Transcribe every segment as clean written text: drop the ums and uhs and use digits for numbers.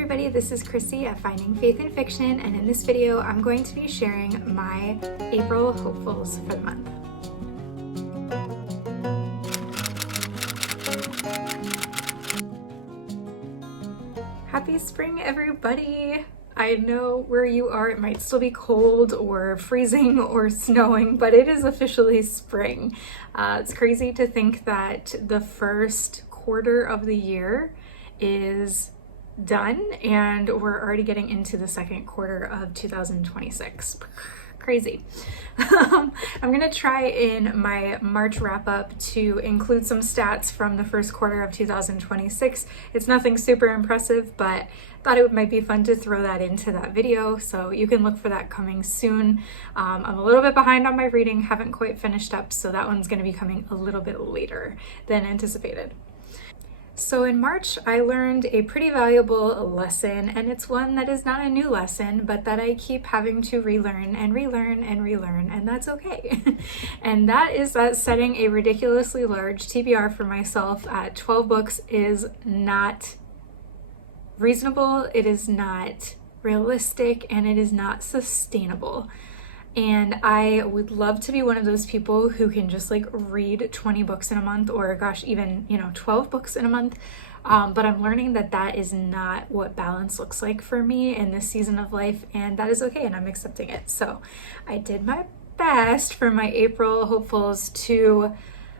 everybody, this is Chrissy at Finding Faith in Fiction, and in this video I'm going to be sharing my April hopefuls for the month. Happy spring, everybody! I know where you are, it might still be cold or freezing or snowing, but it is officially spring. It's crazy to think that the first quarter of the year is done and we're already getting into the second quarter of 2026. Crazy. I'm gonna try in my March wrap up to include some stats from the first quarter of 2026. It's nothing super impressive, but thought it might be fun to throw that into that video, so you can look for that coming soon. I'm a little bit behind on my reading, haven't quite finished up, so that one's gonna be coming a little bit later than anticipated. So in March, I learned a pretty valuable lesson, and it's one that is not a new lesson, but that I keep having to relearn and relearn and relearn, and that's okay. And that is that setting a ridiculously large TBR for myself at 12 books is not reasonable, it is not realistic, and it is not sustainable. And I would love to be one of those people who can just like read 20 books in a month, or gosh, even 12 books in a month. But I'm learning that that is not what balance looks like for me in this season of life, and that is okay, and I'm accepting it. So I did my best for my April hopefuls to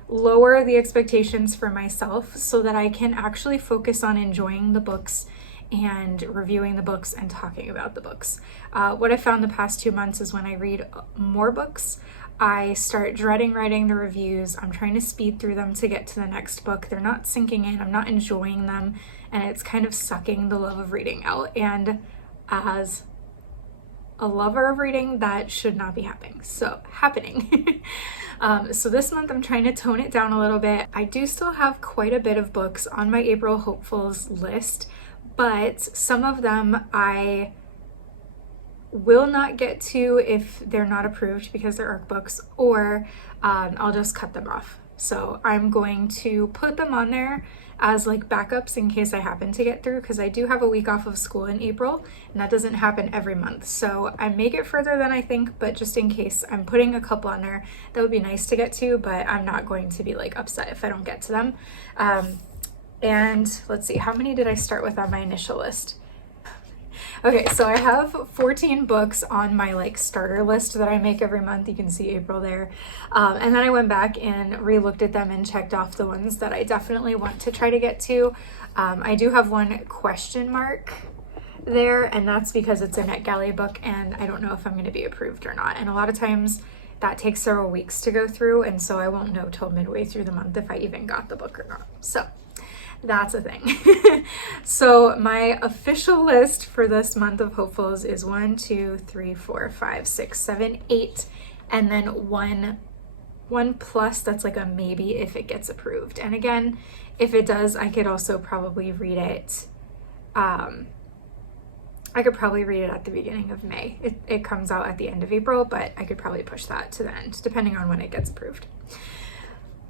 lower the expectations for myself so that I can actually focus on enjoying the books and reviewing the books and talking about the books. What I found the past 2 months is when I read more books, I start dreading writing the reviews. I'm trying to speed through them to get to the next book. They're not sinking in, I'm not enjoying them, and it's kind of sucking the love of reading out. And as a lover of reading, that should not be happening. So this month I'm trying to tone it down a little bit. I do still have quite a bit of books on my April hopefuls list, but some of them I will not get to if they're not approved because they're ARC books, or I'll just cut them off. So I'm going to put them on there as like backups in case I happen to get through, because I do have a week off of school in April, and that doesn't happen every month. So I may get further than I think, but just in case, I'm putting a couple on there that would be nice to get to, but I'm not going to be like upset if I don't get to them. And let's see, how many did I start with on my initial list? Okay, so I have 14 books on my like starter list that I make every month. You can see April there. And then I went back and re-looked at them and checked off the ones that I definitely want to try to get to. I do have one question mark there, and that's because it's a NetGalley book and I don't know if I'm going to be approved or not. And a lot of times that takes several weeks to go through, and so I won't know till midway through the month if I even got the book or not. So that's a thing. So my official list for this month of hopefuls is 1, 2, 3, 4, 5, 6, 7, 8, and then one plus that's like a maybe if it gets approved. And again, if it does, I could also probably read it. I could probably read it at the beginning of May. It comes out at the end of April, but I could probably push that to the end depending on when it gets approved.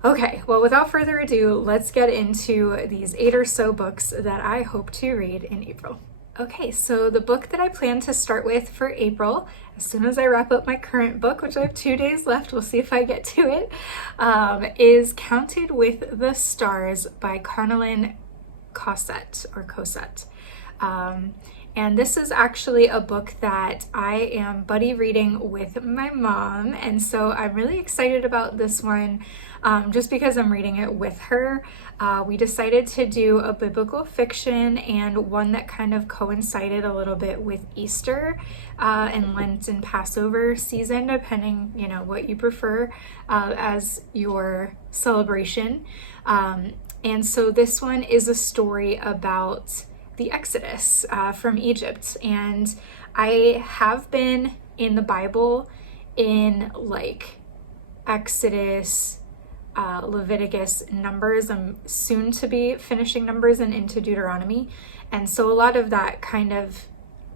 Okay, well, without further ado, let's get into these 8 or so books that I hope to read in April. Okay, so the book that I plan to start with for April, as soon as I wrap up my current book, which I have 2 days left, we'll see if I get to it, is Counted with the Stars by Connilyn Cossette. And this is actually a book that I am buddy reading with my mom, and so I'm really excited about this one just because I'm reading it with her. We decided to do a biblical fiction and one that kind of coincided a little bit with Easter and Lent and Passover season, depending, what you prefer as your celebration. And so this one is a story about the Exodus from Egypt, and I have been in the Bible in like Exodus, Leviticus, Numbers. I'm soon to be finishing Numbers and into Deuteronomy, and so a lot of that kind of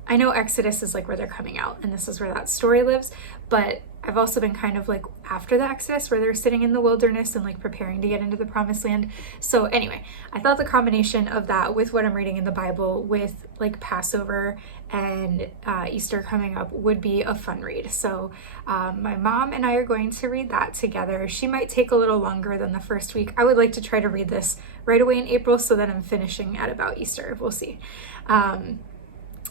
I know Exodus is like where they're coming out and this is where that story lives, but I've also been kind of like after the Exodus where they're sitting in the wilderness and like preparing to get into the promised land. So anyway, I thought the combination of that with what I'm reading in the Bible with like Passover and Easter coming up would be a fun read. So my mom and I are going to read that together. She might take a little longer than the first week. I would like to try to read this right away in April so that I'm finishing at about Easter. We'll see.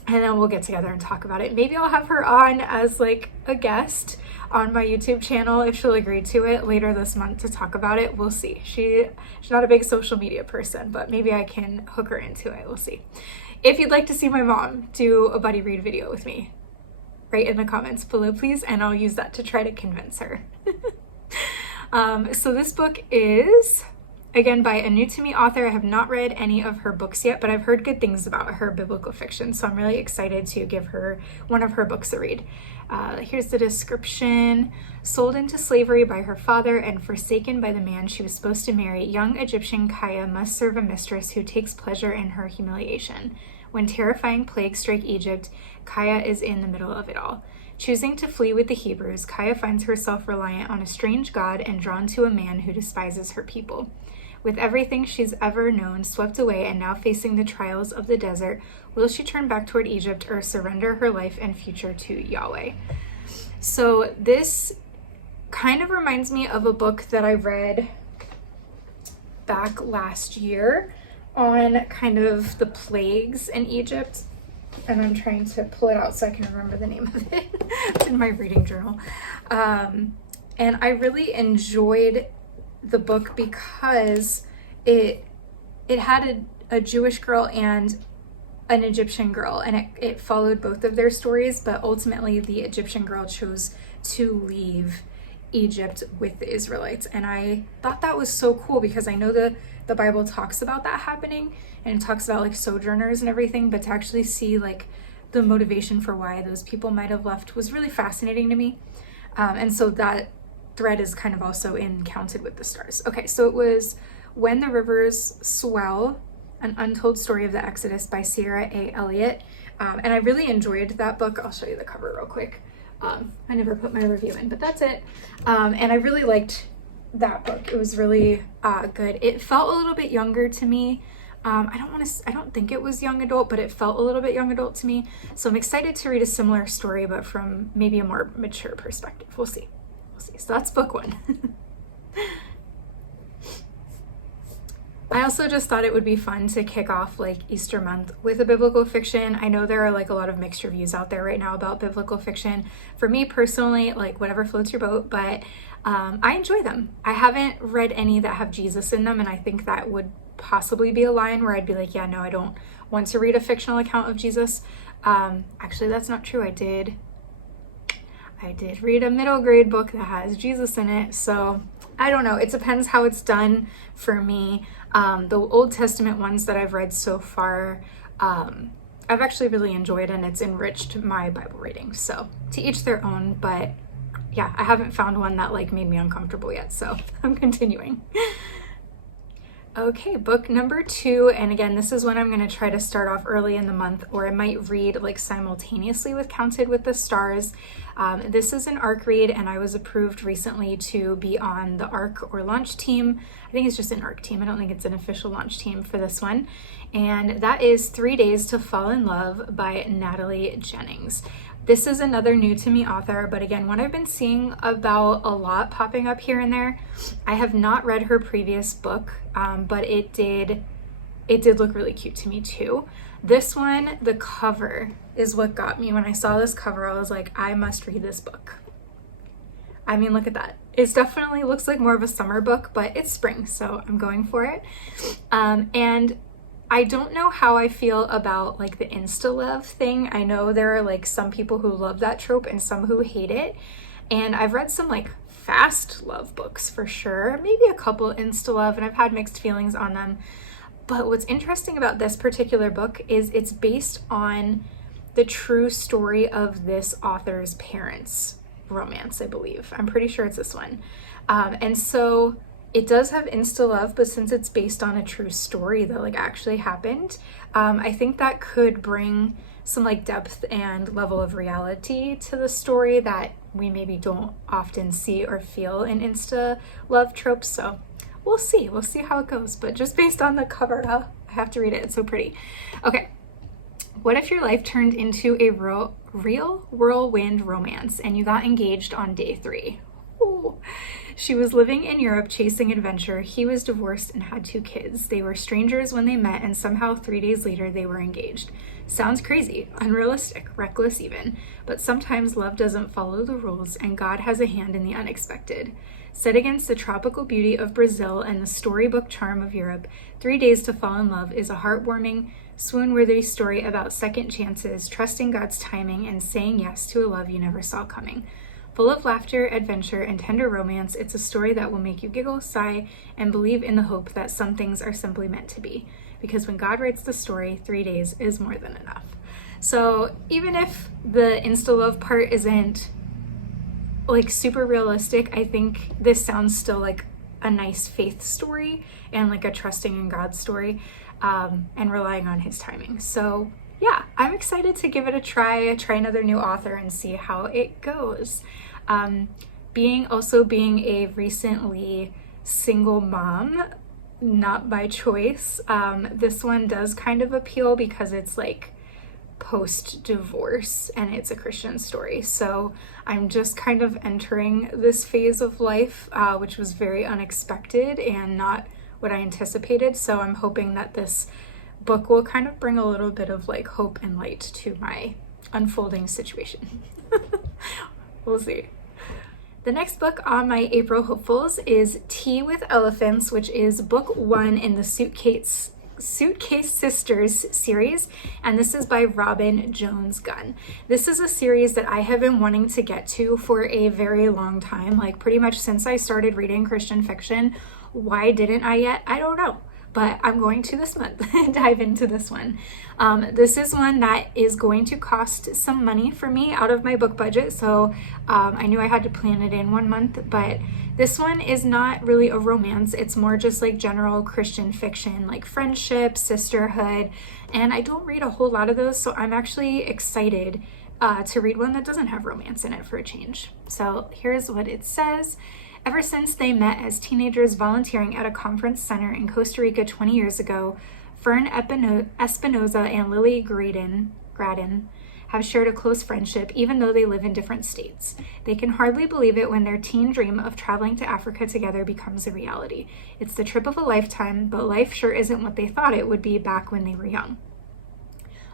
And then we'll get together and talk about it. Maybe I'll have her on as like a guest on my YouTube channel if she'll agree to it later this month to talk about it. We'll see. She's not a big social media person, but maybe I can hook her into it. We'll see. If you'd like to see my mom do a buddy read video with me, write in the comments below, please, and I'll use that to try to convince her. So this book is, again, by a new to me author. I have not read any of her books yet, but I've heard good things about her biblical fiction, so I'm really excited to give her one of her books a read. Here's the description. Sold into slavery by her father and forsaken by the man she was supposed to marry, young Egyptian Kaya must serve a mistress who takes pleasure in her humiliation. When terrifying plagues strike Egypt, Kaya is in the middle of it all. Choosing to flee with the Hebrews, Kaya finds herself reliant on a strange god and drawn to a man who despises her people. With everything she's ever known swept away and now facing the trials of the desert, will she turn back toward Egypt or surrender her life and future to Yahweh? So this kind of reminds me of a book that I read back last year on kind of the plagues in Egypt. And I'm trying to pull it out so I can remember the name of it. It's in my reading journal. And I really enjoyed the book because it had a Jewish girl and an Egyptian girl, and it followed both of their stories, but ultimately the Egyptian girl chose to leave Egypt with the Israelites. And I thought that was so cool because I know the Bible talks about that happening and it talks about like sojourners and everything, but to actually see like the motivation for why those people might have left was really fascinating to me. And so that thread is kind of also in Counted with the Stars. Okay, so it was When the Rivers Swell, An Untold Story of the Exodus by Sierra A. Elliott. And I really enjoyed that book. I'll show you the cover real quick. I never put my review in, but that's it. And I really liked that book. It was really good. It felt a little bit younger to me. I don't think it was young adult, but it felt a little bit young adult to me. So I'm excited to read a similar story, but from maybe a more mature perspective. We'll see. So that's book one. I also just thought it would be fun to kick off like Easter month with a biblical fiction. I know there are like a lot of mixed reviews out there right now about biblical fiction. For me personally, like whatever floats your boat, but I enjoy them. I haven't read any that have Jesus in them, and I think that would possibly be a line where I'd be like, yeah, no, I don't want to read a fictional account of Jesus. Actually, that's not true. I did read a middle grade book that has Jesus in it, so I don't know. It depends how it's done for me. The Old Testament ones that I've read so far, I've actually really enjoyed, and it's enriched my Bible reading. So to each their own, but yeah, I haven't found one that like made me uncomfortable yet, so I'm continuing. Okay, book number 2, and again, this is when I'm going to try to start off early in the month, or I might read like simultaneously with Counted with the Stars. This is an ARC read, and I was approved recently to be on the ARC or launch team. I think it's just an ARC team. I don't think it's an official launch team for this one. And that is 3 Days to Fall in Love by Nataly Jennings. This is another new to me author, but again, one I've been seeing about a lot popping up here and there. I have not read her previous book, but it did look really cute to me too. This one, the cover is what got me. When I saw this cover, I was like, I must read this book. I mean, look at that. It definitely looks like more of a summer book, but it's spring, so I'm going for it. And I don't know how I feel about like the insta-love thing. I know there are like some people who love that trope and some who hate it. And I've read some like fast love books for sure, maybe a couple insta-love, and I've had mixed feelings on them. But what's interesting about this particular book is it's based on the true story of this author's parents' romance, I believe. I'm pretty sure it's this one. And so It does have insta love, but since it's based on a true story that like actually happened, I think that could bring some like depth and level of reality to the story that we maybe don't often see or feel in insta love tropes. So we'll see how it goes, but just based on the cover, I have to read it. It's so pretty. Okay. What if your life turned into a real whirlwind romance and you got engaged on day 3? Ooh. She was living in Europe chasing adventure. He was divorced and had 2 kids. They were strangers when they met, and somehow 3 days later they were engaged. Sounds crazy, unrealistic, reckless even. But sometimes love doesn't follow the rules, and God has a hand in the unexpected. Set against the tropical beauty of Brazil and the storybook charm of Europe, 3 Days to Fall in Love is a heartwarming, swoon-worthy story about second chances, trusting God's timing, and saying yes to a love you never saw coming. Full of laughter, adventure, and tender romance, it's a story that will make you giggle, sigh, and believe in the hope that some things are simply meant to be. Because when God writes the story, 3 days is more than enough. So even if the insta-love part isn't like super realistic, I think this sounds still like a nice faith story and like a trusting in God story, and relying on his timing. So yeah, I'm excited to give it a try another new author and see how it goes. Being a recently single mom, not by choice, this one does kind of appeal because it's like post-divorce and it's a Christian story. So I'm just kind of entering this phase of life, which was very unexpected and not what I anticipated. So I'm hoping that this book will kind of bring a little bit of like hope and light to my unfolding situation. We'll see. The next book on my April hopefuls is Tea with Elephants, which is book 1 in the Suitcase Sisters series, and this is by Robin Jones Gunn. This is a series that I have been wanting to get to for a very long time, like pretty much since I started reading Christian fiction. Why didn't I yet? I don't know. But I'm going to this month dive into this one. This is one that is going to cost some money for me out of my book budget. So I knew I had to plan it in 1 month, but this one is not really a romance. It's more just like general Christian fiction, like friendship, sisterhood. And I don't read a whole lot of those. So I'm actually excited to read one that doesn't have romance in it for a change. So here's what it says. Ever since they met as teenagers volunteering at a conference center in Costa Rica 20 years ago, Fern Espinoza and Lily Graden have shared a close friendship even though they live in different states. They can hardly believe it when their teen dream of traveling to Africa together becomes a reality. It's the trip of a lifetime, but life sure isn't what they thought it would be back when they were young.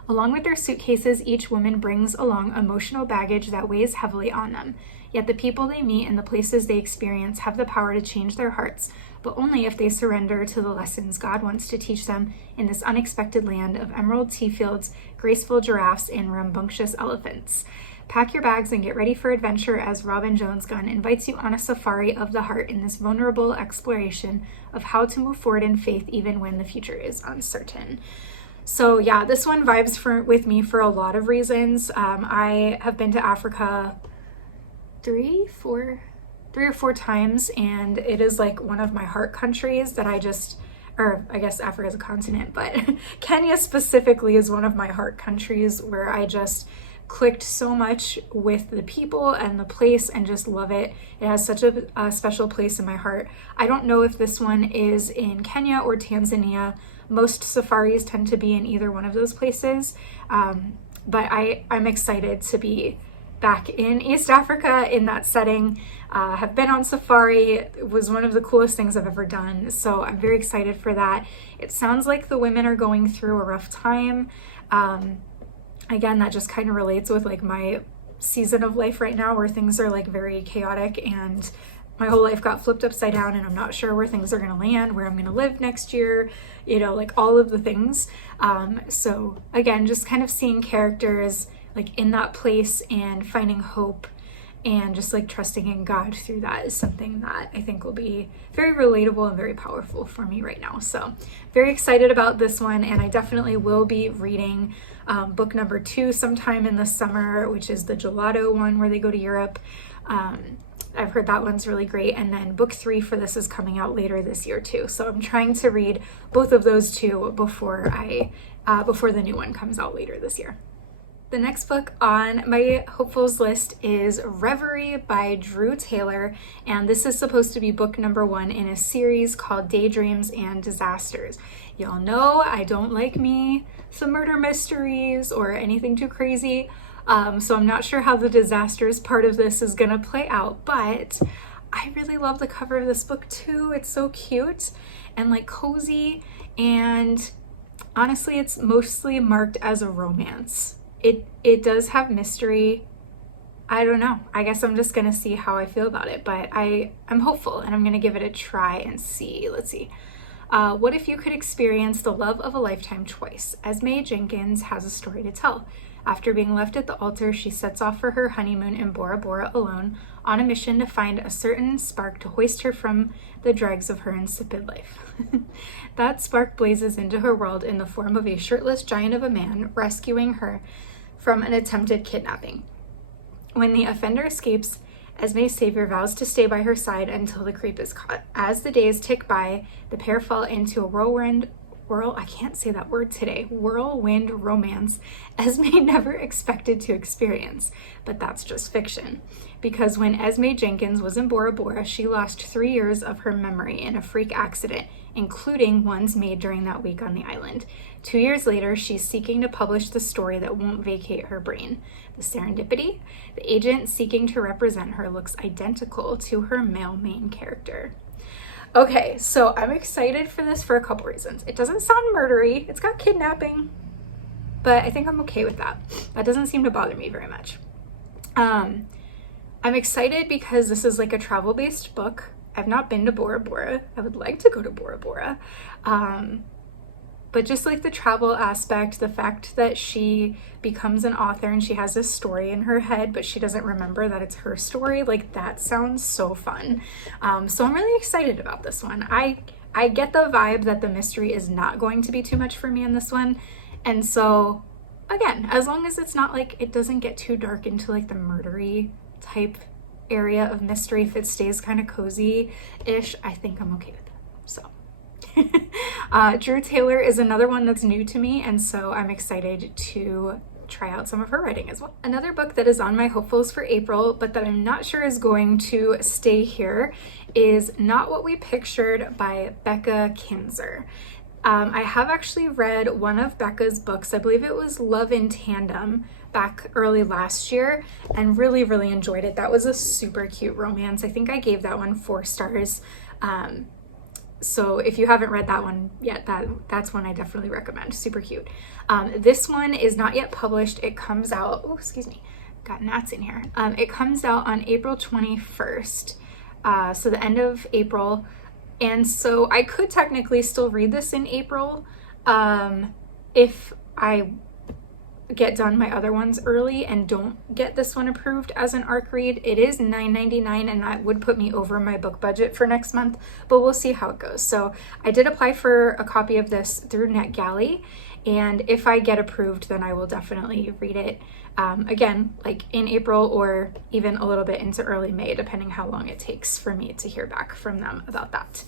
Along with their suitcases, each woman brings along emotional baggage that weighs heavily on them. Yet the people they meet and the places they experience have the power to change their hearts, but only if they surrender to the lessons God wants to teach them in this unexpected land of emerald tea fields, graceful giraffes, and rambunctious elephants. Pack your bags and get ready for adventure as Robin Jones Gunn invites you on a safari of the heart in this vulnerable exploration of how to move forward in faith even when the future is uncertain. So yeah, this one vibes with me for a lot of reasons. I have been to Africa three or four times, and it is like one of my heart countries that I guess Africa is a continent, but Kenya specifically is one of my heart countries where I just clicked so much with the people and the place and just love it. It has such a special place in my heart. I don't know if this one is in Kenya or Tanzania. Most safaris tend to be in either one of those places, but I'm excited to be back in East Africa in that setting. Have been on safari. It was one of the coolest things I've ever done, so I'm very excited for that. It sounds like the women are going through a rough time. Again, that just kind of relates with like my season of life right now where things are like very chaotic and my whole life got flipped upside down and I'm not sure where things are going to land, where I'm going to live next year, like all of the things. So again, just kind of seeing characters like in that place and finding hope and just like trusting in God through that is something that I think will be very relatable and very powerful for me right now. So very excited about this one, and I definitely will be reading book number 2 sometime in the summer, which is the gelato one where they go to Europe. I've heard that one's really great. And then book 3 for this is coming out later this year too. So I'm trying to read both of those two before the new one comes out later this year. The next book on my hopefuls list is Reverie by Drew Taylor, and this is supposed to be book number 1 in a series called Daydreams and Disasters. Y'all know I don't like me some murder mysteries or anything too crazy, so I'm not sure how the disasters part of this is gonna play out, but I really love the cover of this book too. It's so cute and like cozy, and honestly it's mostly marked as a romance. It does have mystery. I don't know. I guess I'm just gonna see how I feel about it, but I'm hopeful and I'm gonna give it a try and see. Let's see. What if you could experience the love of a lifetime twice? Esme Jenkins has a story to tell. After being left at the altar, she sets off for her honeymoon in Bora Bora alone, on a mission to find a certain spark to hoist her from the dregs of her insipid life. That spark blazes into her world in the form of a shirtless giant of a man rescuing her from an attempted kidnapping. When the offender escapes, Esme's savior vows to stay by her side until the creep is caught. As the days tick by, the pair fall into a whirlwind romance Esme never expected to experience. But that's just fiction. Because when Esme Jenkins was in Bora Bora, she lost 3 years of her memory in a freak accident, including ones made during that week on the island. 2 years later, she's seeking to publish the story that won't vacate her brain. The serendipity? The agent seeking to represent her looks identical to her male main character. Okay, so I'm excited for this for a couple reasons. It doesn't sound murdery. It's got kidnapping, but I think I'm okay with that. That doesn't seem to bother me very much. I'm excited because this is like a travel-based book. I've not been to Bora Bora. I would like to go to Bora Bora. But just like the travel aspect, the fact that she becomes an author and she has this story in her head, but she doesn't remember that it's her story, like that sounds so fun. So I'm really excited about this one. I get the vibe that the mystery is not going to be too much for me in this one. And so again, as long as it's not like, it doesn't get too dark into like the murdery type area of mystery, if it stays kind of cozy-ish, I think I'm okay with that. So Drew Taylor is another one that's new to me, and so I'm excited to try out some of her writing as well. Another book that is on my hopefuls for April, but that I'm not sure is going to stay here, is Not What We Pictured by Becca Kinzer. I have actually read one of Becca's books. I believe it was Love in Tandem back early last year, and really enjoyed it. That was a super cute romance. I think I gave that one 4 stars. So if you haven't read that one yet, that's one I definitely recommend. Super cute. This one is not yet published. It comes out, oh, excuse me, got gnats in here. It comes out on April 21st, so the end of April. And so I could technically still read this in April if I get done my other ones early and don't get this one approved as an ARC read. It is $9.99 and that would put me over my book budget for next month, but we'll see how it goes. So I did apply for a copy of this through NetGalley, and if I get approved, then I will definitely read it again, like in April or even a little bit into early May, depending how long it takes for me to hear back from them about that.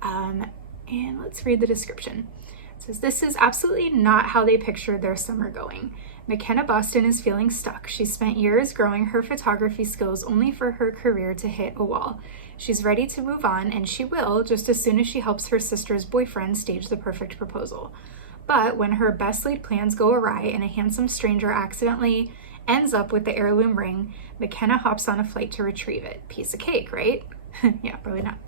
And let's read the description. It says, this is absolutely not how they pictured their summer going. McKenna Boston is feeling stuck. She spent years growing her photography skills only for her career to hit a wall. She's ready to move on, and she will just as soon as she helps her sister's boyfriend stage the perfect proposal. But when her best laid plans go awry and a handsome stranger accidentally ends up with the heirloom ring, McKenna hops on a flight to retrieve it. Piece of cake, right? Yeah, probably not.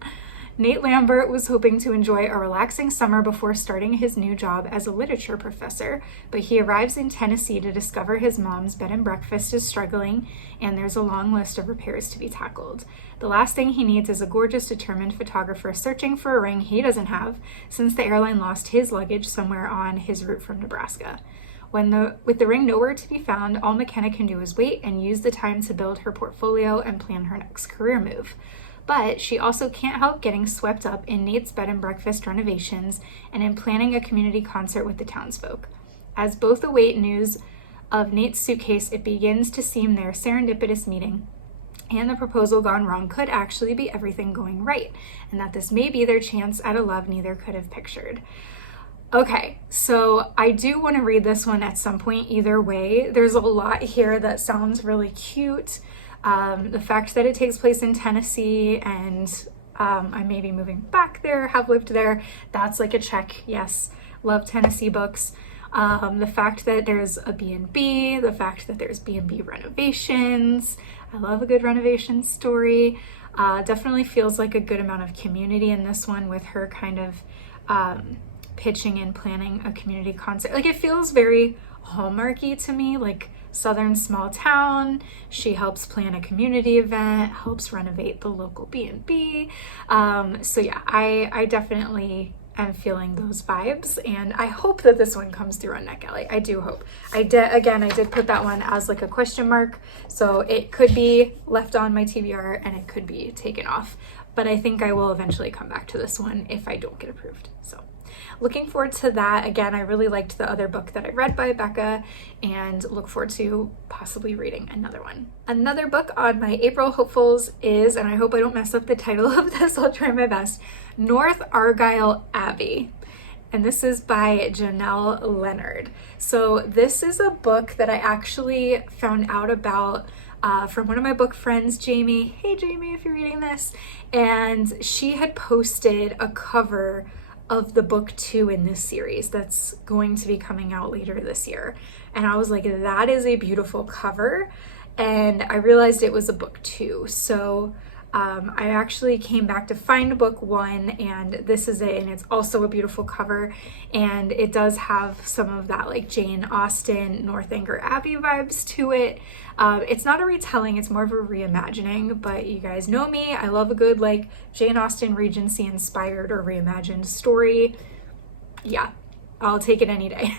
Nate Lambert was hoping to enjoy a relaxing summer before starting his new job as a literature professor, but he arrives in Tennessee to discover his mom's bed and breakfast is struggling, and there's a long list of repairs to be tackled. The last thing he needs is a gorgeous, determined photographer searching for a ring he doesn't have, since the airline lost his luggage somewhere on his route from Nebraska. With the ring nowhere to be found, all McKenna can do is wait and use the time to build her portfolio and plan her next career move. But she also can't help getting swept up in Nate's bed and breakfast renovations and in planning a community concert with the townsfolk. As both await news of Nate's suitcase, it begins to seem their serendipitous meeting and the proposal gone wrong could actually be everything going right, and that this may be their chance at a love neither could have pictured. Okay, so I do want to read this one at some point either way. There's a lot here that sounds really cute. The fact that it takes place in Tennessee and I may be moving back there, have lived there, that's like a check. Yes, love Tennessee books. The fact that there's a B&B, the fact that there's B&B renovations. I love a good renovation story. Definitely feels like a good amount of community in this one with her kind of pitching and planning a community concert. Like, it feels very Hallmarky to me, like Southern small town. She helps plan a community event, helps renovate the local B&B. So yeah, I definitely am feeling those vibes, and I hope that this one comes through on NetGalley. I do hope. I did put that one as like a question mark, so it could be left on my TBR and it could be taken off, but I think I will eventually come back to this one if I don't get approved. So looking forward to that. Again, I really liked the other book that I read by Becca and look forward to possibly reading another one. Another book on my April hopefuls is, and I hope I don't mess up the title of this, I'll try my best, Northargyle, Abbie. And this is by Janelle Leonard. So this is a book that I actually found out about from one of my book friends, Jamie. Hey Jamie, if you're reading this. And she had posted a cover of the book 2 in this series that's going to be coming out later this year. And I was like, that is a beautiful cover. And I realized it was a book 2. So I actually came back to find book 1, and this is it, and it's also a beautiful cover, and it does have some of that like Jane Austen, Northanger Abbey vibes to it. It's not a retelling, it's more of a reimagining, but you guys know me, I love a good like Jane Austen Regency inspired or reimagined story. Yeah, I'll take it any day.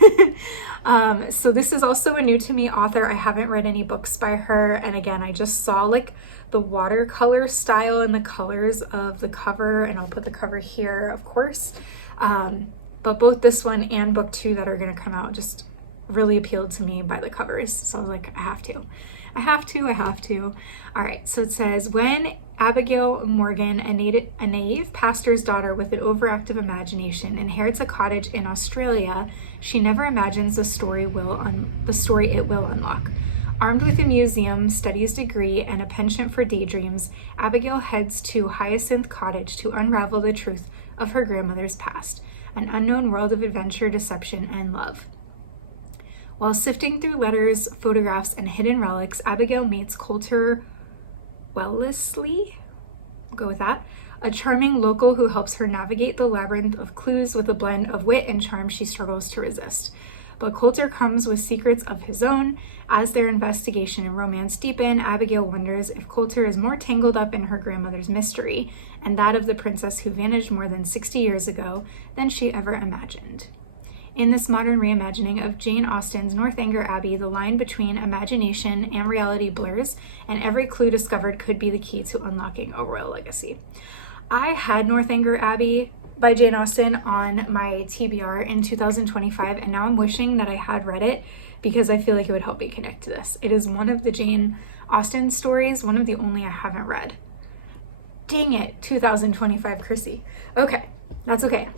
So this is also a new to me author. I haven't read any books by her, and again, I just saw like the watercolor style and the colors of the cover, and I'll put the cover here, of course. But both this one and book 2 that are going to come out just really appealed to me by the covers. So I was like, I have to. All right, so it says, when Abigail Morgan, a naive pastor's daughter with an overactive imagination, inherits a cottage in Australia, she never imagines the story it will unlock. Armed with a museum, studies degree, and a penchant for daydreams, Abigail heads to Hyacinth Cottage to unravel the truth of her grandmother's past, an unknown world of adventure, deception, and love. While sifting through letters, photographs, and hidden relics, Abigail meets Coulter Wellesley, we'll go with that, a charming local who helps her navigate the labyrinth of clues with a blend of wit and charm she struggles to resist. But Coulter comes with secrets of his own. As their investigation and romance deepen, Abigail wonders if Coulter is more tangled up in her grandmother's mystery and that of the princess who vanished more than 60 years ago than she ever imagined. In this modern reimagining of Jane Austen's Northanger Abbey, the line between imagination and reality blurs, and every clue discovered could be the key to unlocking a royal legacy. I had Northanger Abbey by Jane Austen on my TBR in 2025, and now I'm wishing that I had read it because I feel like it would help me connect to this. It is one of the Jane Austen stories, one of the only I haven't read. Dang it, 2025 Chrissy. Okay, that's okay.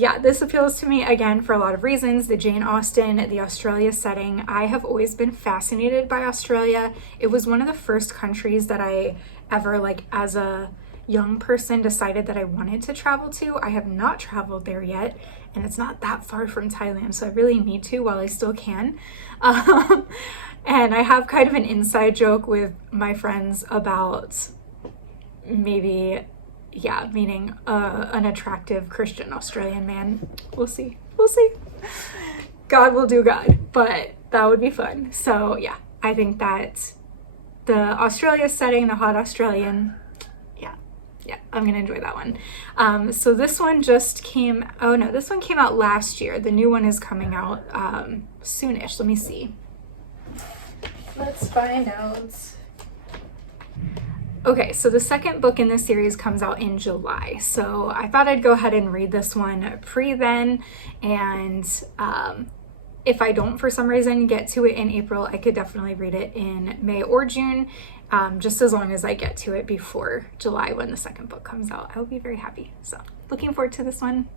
Yeah, this appeals to me again for a lot of reasons. The Jane Austen, the Australia setting. I have always been fascinated by Australia. It was one of the first countries that I ever, like, as a young person decided that I wanted to travel to. I have not traveled there yet, and it's not that far from Thailand, so I really need to while I still can. And I have kind of an inside joke with my friends about maybe, yeah, meeting an attractive Christian Australian man. We'll see. God will do God, but that would be fun. So yeah, I think that the Australia setting, the hot Australian, yeah, I'm gonna enjoy that one. So this one just came, oh no, this one came out last year. The new one is coming out soonish. Let me see. Let's find out. Okay, so the second book in this series comes out in July. So I thought I'd go ahead and read this one pre then, and if I don't for some reason get to it in April, I could definitely read it in May or June, just as long as I get to it before July when the second book comes out. I will be very happy. So looking forward to this one.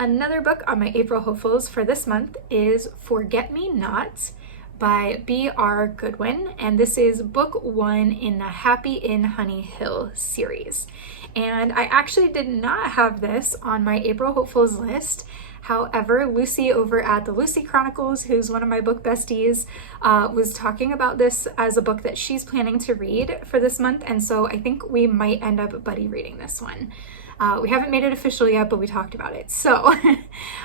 Another book on my April hopefuls for this month is Forget Me Not by B.R.Goodwin, and this is book 1 in the Happy in Honey Hill series. And I actually did not have this on my April hopefuls list. However, Lucy over at the Lucy Chronicles, who's one of my book besties, was talking about this as a book that she's planning to read for this month, and so I think we might end up buddy reading this one. We haven't made it official yet, but we talked about it. So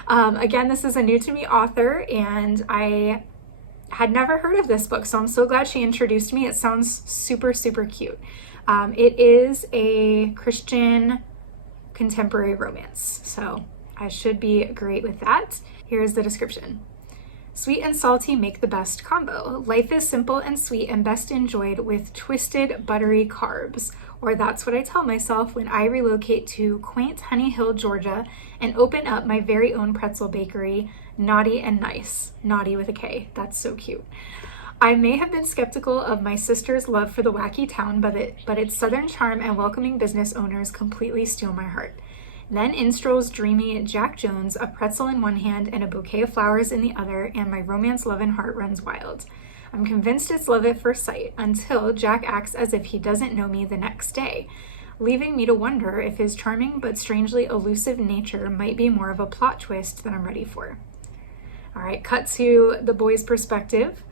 again, this is a new to me author, and I had never heard of this book, so I'm so glad she introduced me. It sounds super, super cute. It is a Christian contemporary romance, so I should be great with that. Here's the description. Sweet and salty make the best combo. Life is simple and sweet and best enjoyed with twisted, buttery carbs. Or that's what I tell myself when I relocate to quaint Honey Hill, Georgia, and open up my very own pretzel bakery, Naughty and Nice. Naughty with a K. That's so cute. I may have been skeptical of my sister's love for the wacky town, but its southern charm and welcoming business owners completely steal my heart. Then in strolls dreamy Jack Jones, a pretzel in one hand and a bouquet of flowers in the other, and my romance-loving heart runs wild. I'm convinced it's love at first sight, until Jack acts as if he doesn't know me the next day, leaving me to wonder if his charming but strangely elusive nature might be more of a plot twist than I'm ready for. All right, cut to the boy's perspective.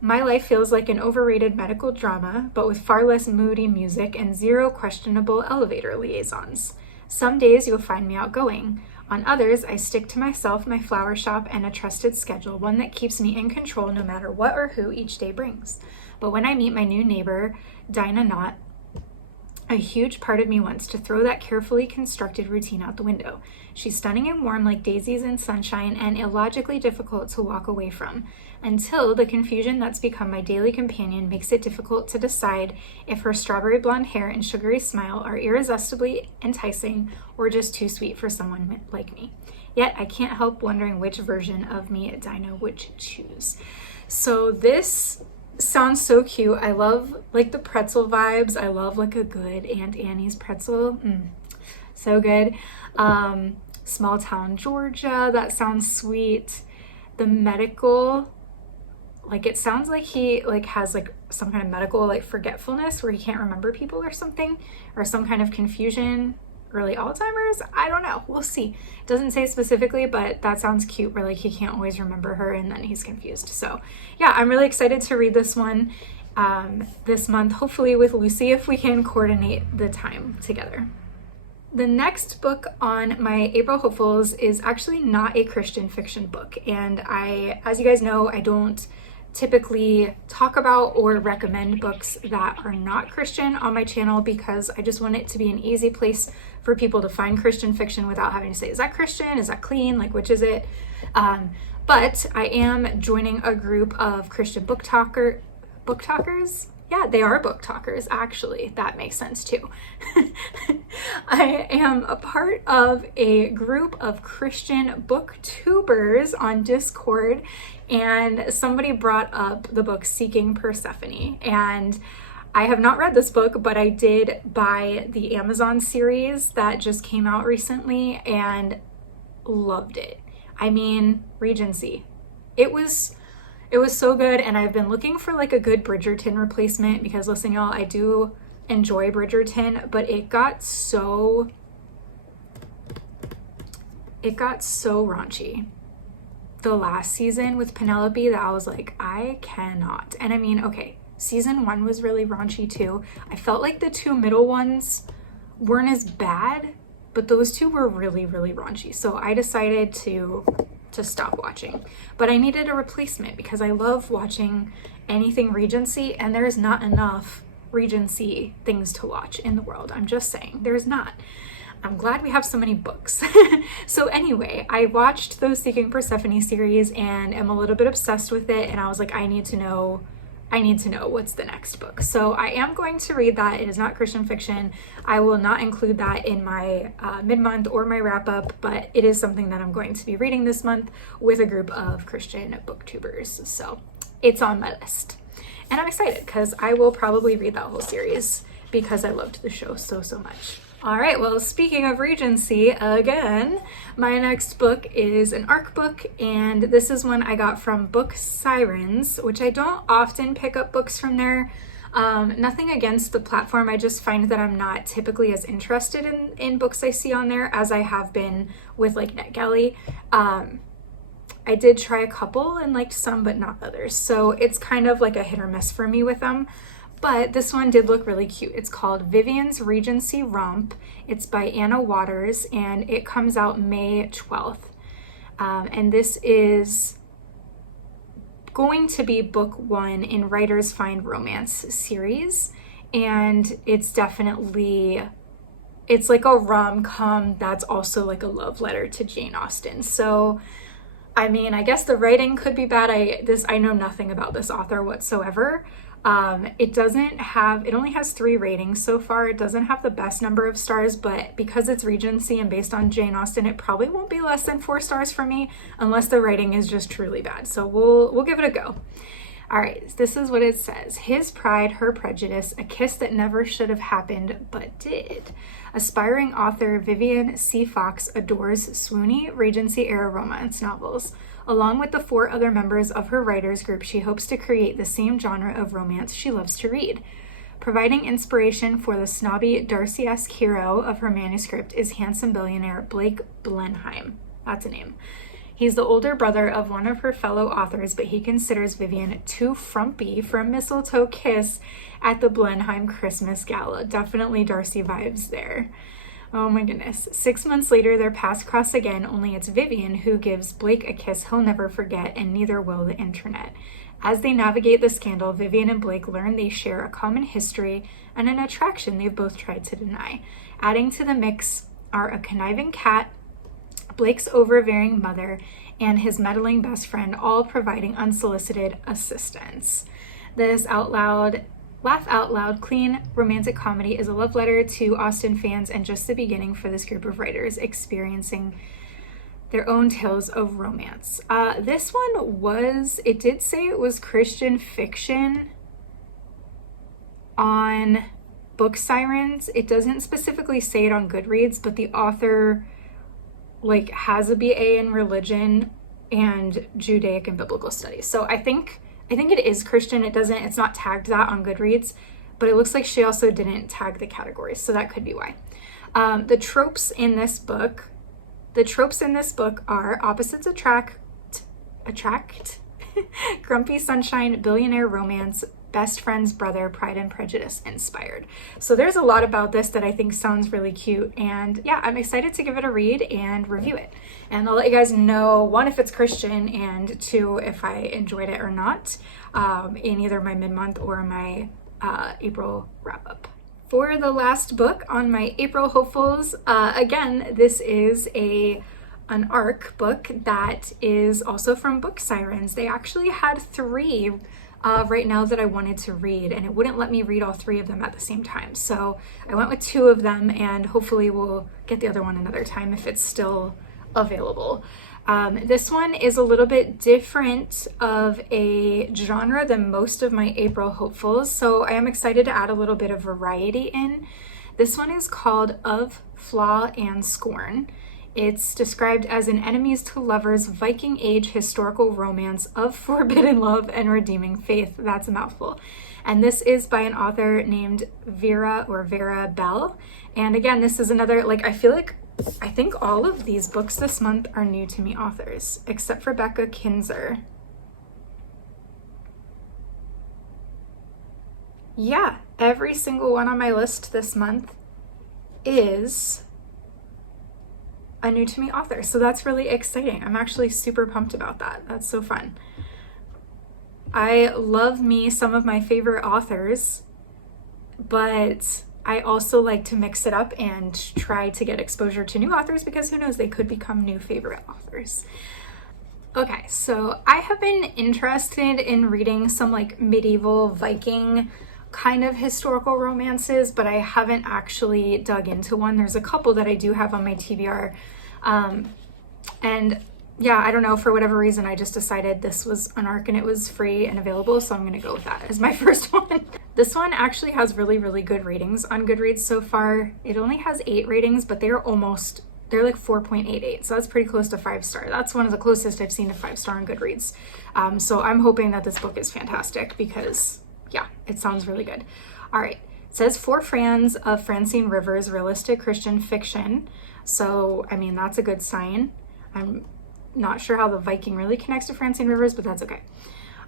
My life feels like an overrated medical drama, but with far less moody music and zero questionable elevator liaisons. Some days you'll find me outgoing. On others, I stick to myself, my flower shop, and a trusted schedule, one that keeps me in control no matter what or who each day brings. But when I meet my new neighbor, Dinah Knott, a huge part of me wants to throw that carefully constructed routine out the window. She's stunning and warm like daisies in sunshine and illogically difficult to walk away from, until the confusion that's become my daily companion makes it difficult to decide if her strawberry blonde hair and sugary smile are irresistibly enticing or just too sweet for someone like me. Yet I can't help wondering which version of me Dinah would choose. So this sounds so cute. I love like the pretzel vibes. I love like a good Aunt Annie's pretzel. So good. Small town Georgia, that sounds sweet. The medical, like it sounds like he like has like some kind of medical like forgetfulness where he can't remember people or something, or some kind of confusion, early Alzheimer's. I don't know, we'll see. It doesn't say specifically, but that sounds cute where like he can't always remember her and then he's confused. So yeah, I'm really excited to read this one this month, hopefully with Lucy if we can coordinate the time together. The next book on my April hopefuls is actually not a Christian fiction book, and as you guys know, I don't typically talk about or recommend books that are not Christian on my channel because I just want it to be an easy place for people to find Christian fiction without having to say, is that Christian? Is that clean? Like, which is it? But I am joining a group of Christian book talkers. Yeah, they are book talkers, actually. That makes sense too. I am a part of a group of Christian booktubers on Discord, and somebody brought up the book Seeking Persephone. And I have not read this book, but I did buy the Amazon series that just came out recently and loved it. I mean, Regency. It was so good, and I've been looking for like a good Bridgerton replacement because listen, y'all, I do enjoy Bridgerton, but it got so raunchy the last season with Penelope that I was like, I cannot. And I mean, okay, season 1 was really raunchy too. I felt like the 2 middle ones weren't as bad, but those 2 were really, really raunchy. So I decided to stop watching, but I needed a replacement because I love watching anything Regency, and there's not enough Regency things to watch in the world. I'm just saying, there's not. I'm glad we have so many books. So anyway, I watched those Seeking Persephone series and am a little bit obsessed with it, and I was like, I need to know I need to know what's the next book. So I am going to read that. It is not Christian fiction. I will not include that in my mid-month or my wrap-up, but it is something that I'm going to be reading this month with a group of Christian booktubers. So it's on my list. And I'm excited because I will probably read that whole series because I loved the show so much. All right, well, speaking of Regency again, my next book is an ARC book, and this is one I got from Book Sirens, which I don't often pick up books from there. Nothing against the platform, I just find that I'm not typically as interested in books I see on there as I have been with like NetGalley. I did try a couple and liked some, but not others. So it's kind of like a hit or miss for me with them. But this one did look really cute. It's called Vivian's Regency Romp. It's by Anna Waters, and it comes out May 12th. And this is going to be book 1 in Writers Find Romance series. And it's definitely, it's like a rom-com that's also like a love letter to Jane Austen. So, I mean, I guess the writing could be bad. I know nothing about this author whatsoever. It only has 3 ratings so far. It doesn't have the best number of stars, but because it's Regency and based on Jane Austen, it probably won't be less than 4 stars for me unless the writing is just truly bad. So we'll give it a go. All right, this is what it says. His pride, her prejudice, a kiss that never should have happened, but did. Aspiring author Vivian C. Fox adores swoony Regency-era romance novels. Along with the 4 other members of her writers group, she hopes to create the same genre of romance she loves to read. Providing inspiration for the snobby Darcy-esque hero of her manuscript is handsome billionaire Blake Blenheim. That's a name. He's the older brother of one of her fellow authors, but he considers Vivian too frumpy for a mistletoe kiss at the Blenheim Christmas Gala. Definitely Darcy vibes there. Oh my goodness. 6 months later, their paths cross again, only it's Vivian who gives Blake a kiss he'll never forget, and neither will the internet. As they navigate the scandal, Vivian and Blake learn they share a common history and an attraction they've both tried to deny. Adding to the mix are a conniving cat, Blake's overbearing mother, and his meddling best friend, all providing unsolicited assistance. This laugh out loud, clean romantic comedy is a love letter to Austen fans and just the beginning for this group of writers experiencing their own tales of romance. This one it did say it was Christian fiction on Book Sirens. It doesn't specifically say it on Goodreads, but the author has a BA in religion and Judaic and biblical studies. So I think it is Christian. It's not tagged that on Goodreads, but it looks like she also didn't tag the categories, so that could be why. The tropes in this book are opposites attract, grumpy sunshine, billionaire romance, best friend's brother, Pride and Prejudice inspired. So there's a lot about this that I think sounds really cute, and yeah, I'm excited to give it a read and review it. And I'll let you guys know, 1, if it's Christian, and 2, if I enjoyed it or not, in either my mid-month or my April wrap-up. For the last book on my April hopefuls, again, this is an ARC book that is also from Book Sirens. They actually had 3 right now that I wanted to read, and it wouldn't let me read all 3 of them at the same time. So I went with 2 of them, and hopefully we'll get the other one another time if it's still available. This one is a little bit different of a genre than most of my April hopefuls, so I am excited to add a little bit of variety in. This one is called Of Flaw and Scorn. It's described as an enemies to lovers Viking age historical romance of forbidden love and redeeming faith. That's a mouthful. And this is by an author named Vera Bell. And again, this is another, I think all of these books this month are new to me authors, except for Becca Kinzer. Yeah, every single one on my list this month is a new to me author. So that's really exciting. I'm actually super pumped about that. That's so fun. I love me some of my favorite authors, but I also like to mix it up and try to get exposure to new authors because who knows, they could become new favorite authors. Okay, so I have been interested in reading some like medieval Viking kind of historical romances, but I haven't actually dug into one. There's a couple that I do have on my TBR. And yeah, I don't know, for whatever reason, I just decided this was an arc and it was free and available, so I'm gonna go with that as my first one. This one actually has really, really good ratings on Goodreads so far. It only has 8 ratings, but they're like 4.88, so that's pretty close to 5-star. That's one of the closest I've seen to 5-star on Goodreads. So I'm hoping that this book is fantastic because, yeah, it sounds really good. All right, it says For Fans of Francine Rivers, realistic Christian fiction. So, I mean, that's a good sign. I'm not sure how the Viking really connects to Francine Rivers, but that's okay.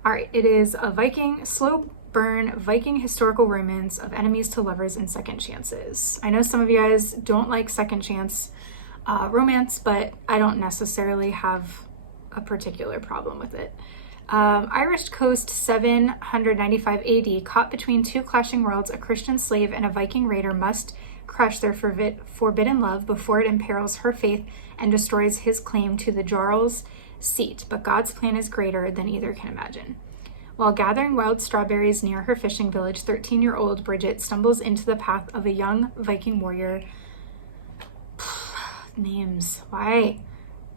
All right, it is a Viking, slow burn Viking historical romance of enemies to lovers and second chances. I know some of you guys don't like second chance romance, but I don't necessarily have a particular problem with it. Irish coast 795 AD, caught between two clashing worlds, a Christian slave and a Viking raider must crush their forbidden love before it imperils her faith and destroys his claim to the Jarl's seat. But God's plan is greater than either can imagine. While gathering wild strawberries near her fishing village, 13-year-old Bridget stumbles into the path of a young Viking warrior. Names. Why?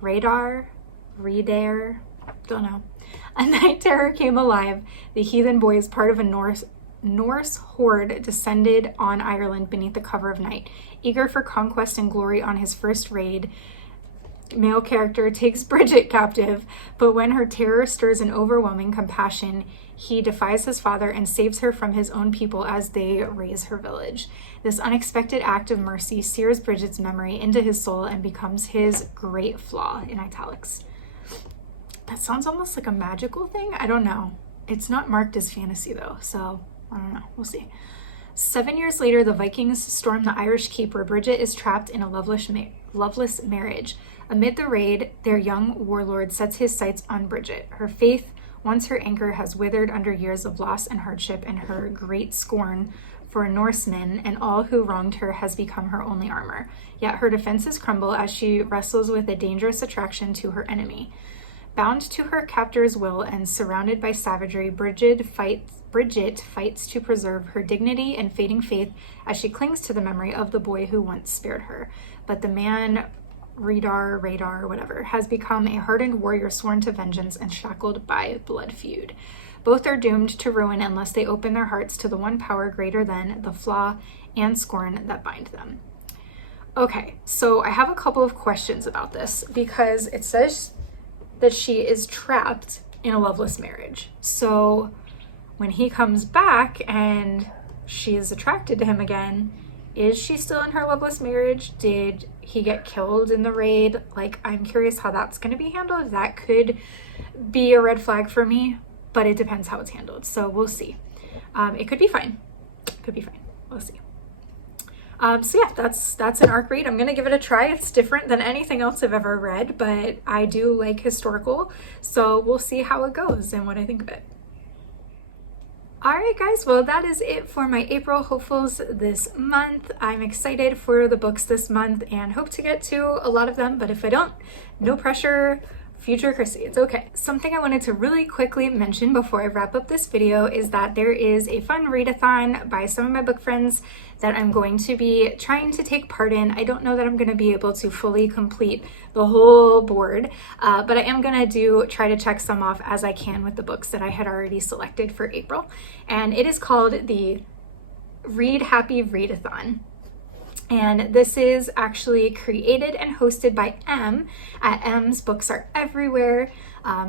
Radar? Redare? Don't know. A night terror came alive. The heathen boys, part of a Norse horde, descended on Ireland beneath the cover of night. Eager for conquest and glory on his first raid, male character takes Bridget captive, but when her terror stirs an overwhelming compassion, he defies his father and saves her from his own people as they raze her village. This unexpected act of mercy sears Bridget's memory into his soul and becomes his great flaw, in italics. That sounds almost like a magical thing. I don't know. It's not marked as fantasy though, so I don't know. We'll see. 7 years later, the Vikings storm the Irish keep where Bridget is trapped in a loveless marriage. Amid the raid, their young warlord sets his sights on Bridget. Her faith, once her anchor, has withered under years of loss and hardship, and her great scorn for Norsemen and all who wronged her has become her only armor. Yet her defenses crumble as she wrestles with a dangerous attraction to her enemy. Bound to her captor's will and surrounded by savagery, Bridget fights to preserve her dignity and fading faith as she clings to the memory of the boy who once spared her. But the man, radar, whatever, has become a hardened warrior sworn to vengeance and shackled by blood feud. Both are doomed to ruin unless they open their hearts to the one power greater than the flaw and scorn that bind them. Okay, so I have a couple of questions about this because it says that she is trapped in a loveless marriage. So when he comes back and she is attracted to him again, is she still in her loveless marriage? Did he get killed in the raid? Like, I'm curious how that's going to be handled. That could be a red flag for me, but it depends how it's handled. So we'll see. It could be fine. We'll see. So yeah, that's an arc read. I'm gonna give it a try. It's different than anything else I've ever read, but I do like historical, so we'll see how it goes and what I think of it. Alright guys, well that is it for my April hopefuls this month. I'm excited for the books this month and hope to get to a lot of them, but if I don't, no pressure. Future Chrissy, it's okay. Something I wanted to really quickly mention before I wrap up this video is that there is a fun readathon by some of my book friends that I'm going to be trying to take part in. I don't know that I'm going to be able to fully complete the whole board, but I am going to try to check some off as I can with the books that I had already selected for April. And it is called the Read Happy Readathon. And this is actually created and hosted by Em at Em's Books Are Everywhere.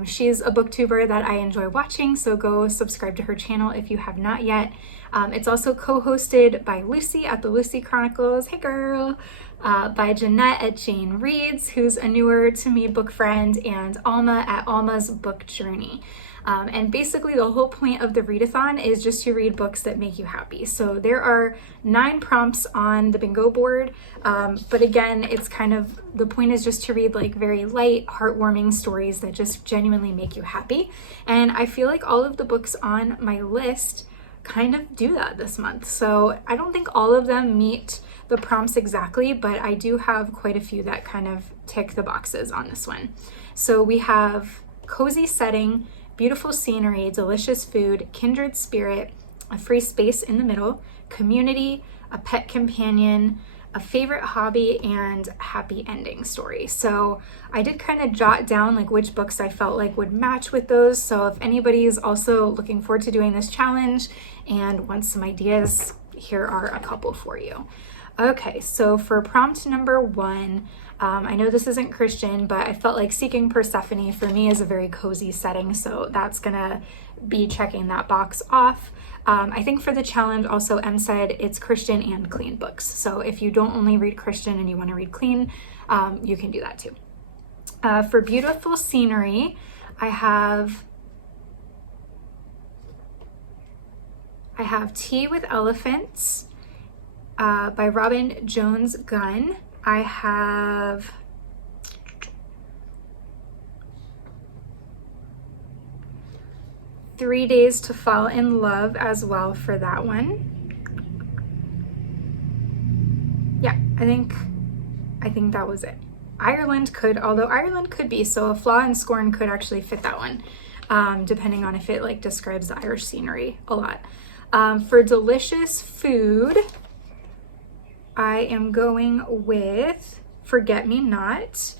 She's a booktuber that I enjoy watching, so go subscribe to her channel if you have not yet. It's also co-hosted by Lucy at the Lucy Chronicles, hey girl, by Jeanette at Jane Reads, who's a newer to me book friend, and Alma at Alma's Book Journey. And basically the whole point of the readathon is just to read books that make you happy. So there are 9 prompts on the bingo board, but again, it's kind of, the point is just to read like very light, heartwarming stories that just genuinely make you happy. And I feel like all of the books on my list kind of do that this month. So I don't think all of them meet the prompts exactly, but I do have quite a few that kind of tick the boxes on this one. So we have cozy setting, beautiful scenery, delicious food, kindred spirit, a free space in the middle, community, a pet companion, a favorite hobby, and happy ending story. So I did kind of jot down like which books I felt like would match with those. So if anybody is also looking forward to doing this challenge and wants some ideas, here are a couple for you. Okay, so for prompt number 1, I know this isn't Christian, but I felt like Seeking Persephone for me is a very cozy setting, so that's gonna be checking that box off. I think for the challenge also, Em said it's Christian and clean books. So if you don't only read Christian and you want to read clean, you can do that too. For beautiful scenery, I have Tea with Elephants by Robin Jones Gunn. I have Three Days to Fall in Love as well for that one. Yeah, I think that was it. Ireland could, although Ireland could be, so A Flaw in Scorn could actually fit that one, depending on if it like describes the Irish scenery a lot. For delicious food, I am going with Forget Me Not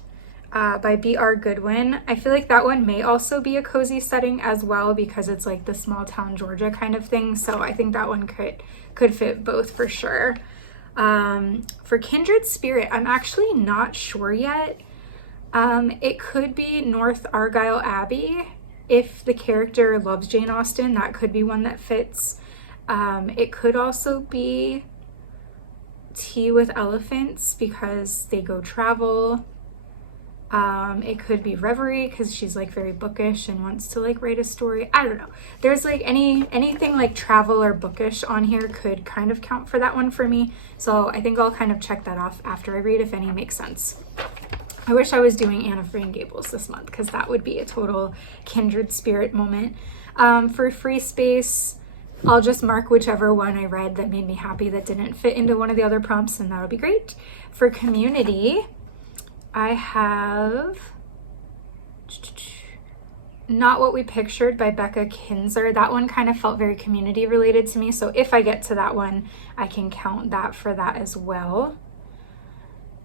by B.R.Goodwin. I feel like that one may also be a cozy setting as well because it's like the small town Georgia kind of thing. So I think that one could fit both for sure. For Kindred Spirit, I'm actually not sure yet. It could be Northargyle Abbie. If the character loves Jane Austen, that could be one that fits. It could also be Tea with Elephants because they go travel. It could be Reverie because she's like very bookish and wants to like write a story. I don't know. There's like anything like travel or bookish on here could kind of count for that one for me. So I think I'll kind of check that off after I read if any makes sense. I wish I was doing Anne of Green Gables this month because that would be a total kindred spirit moment. For free space, I'll just mark whichever one I read that made me happy that didn't fit into one of the other prompts, and that'll be great. For community, I have Not What We Pictured by Becca Kinzer. That one kind of felt very community related to me, so if I get to that one, I can count that for that as well.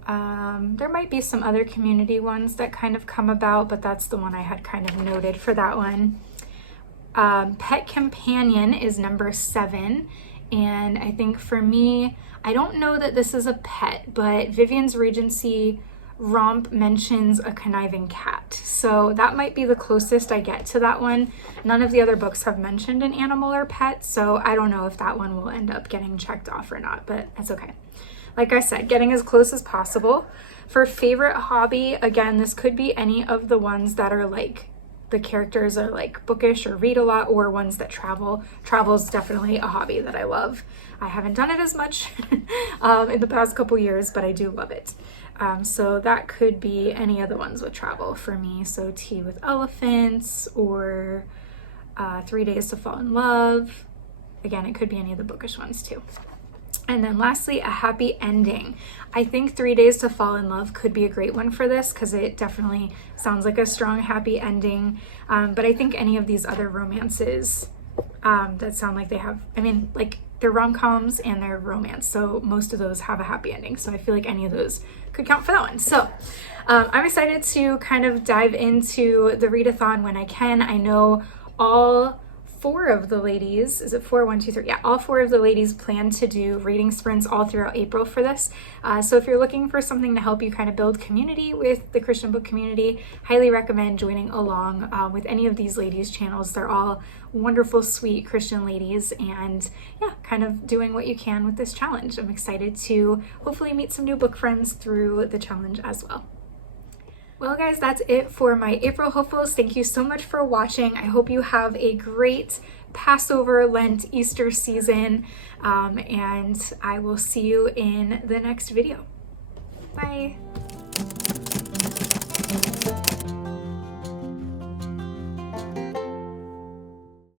There might be some other community ones that kind of come about, but that's the one I had kind of noted for that one. Pet Companion is number 7, and I think for me, I don't know that this is a pet, but Vivian's Regency romp mentions a conniving cat, so that might be the closest I get to that one. None of the other books have mentioned an animal or pet, so I don't know if that one will end up getting checked off or not, but that's okay. Like I said, getting as close as possible. For favorite hobby, again, this could be any of the ones that are like the characters are like bookish or read a lot, or ones that travel. Travel is definitely a hobby that I love. I haven't done it as much in the past couple years, but I do love it. So that could be any of the ones with travel for me. So Tea with Elephants or 3 Days to Fall in Love. Again, it could be any of the bookish ones too. And then lastly, a happy ending. I think 3 Days to Fall in Love could be a great one for this because it definitely sounds like a strong happy ending. But I think any of these other romances that sound like they have, I mean, like they're rom-coms and they're romance. So most of those have a happy ending. So I feel like any of those could count for that one. So I'm excited to kind of dive into the readathon when I can. I know all 4 of the ladies, is it 4? 1, 2, 3. Yeah, all 4 of the ladies plan to do reading sprints all throughout April for this. So if you're looking for something to help you kind of build community with the Christian book community, highly recommend joining along with any of these ladies' channels. They're all wonderful, sweet Christian ladies, and yeah, kind of doing what you can with this challenge. I'm excited to hopefully meet some new book friends through the challenge as well. Well guys, that's it for my April hopefuls. Thank you so much for watching. I hope you have a great Passover, Lent, Easter season, and I will see you in the next video. Bye.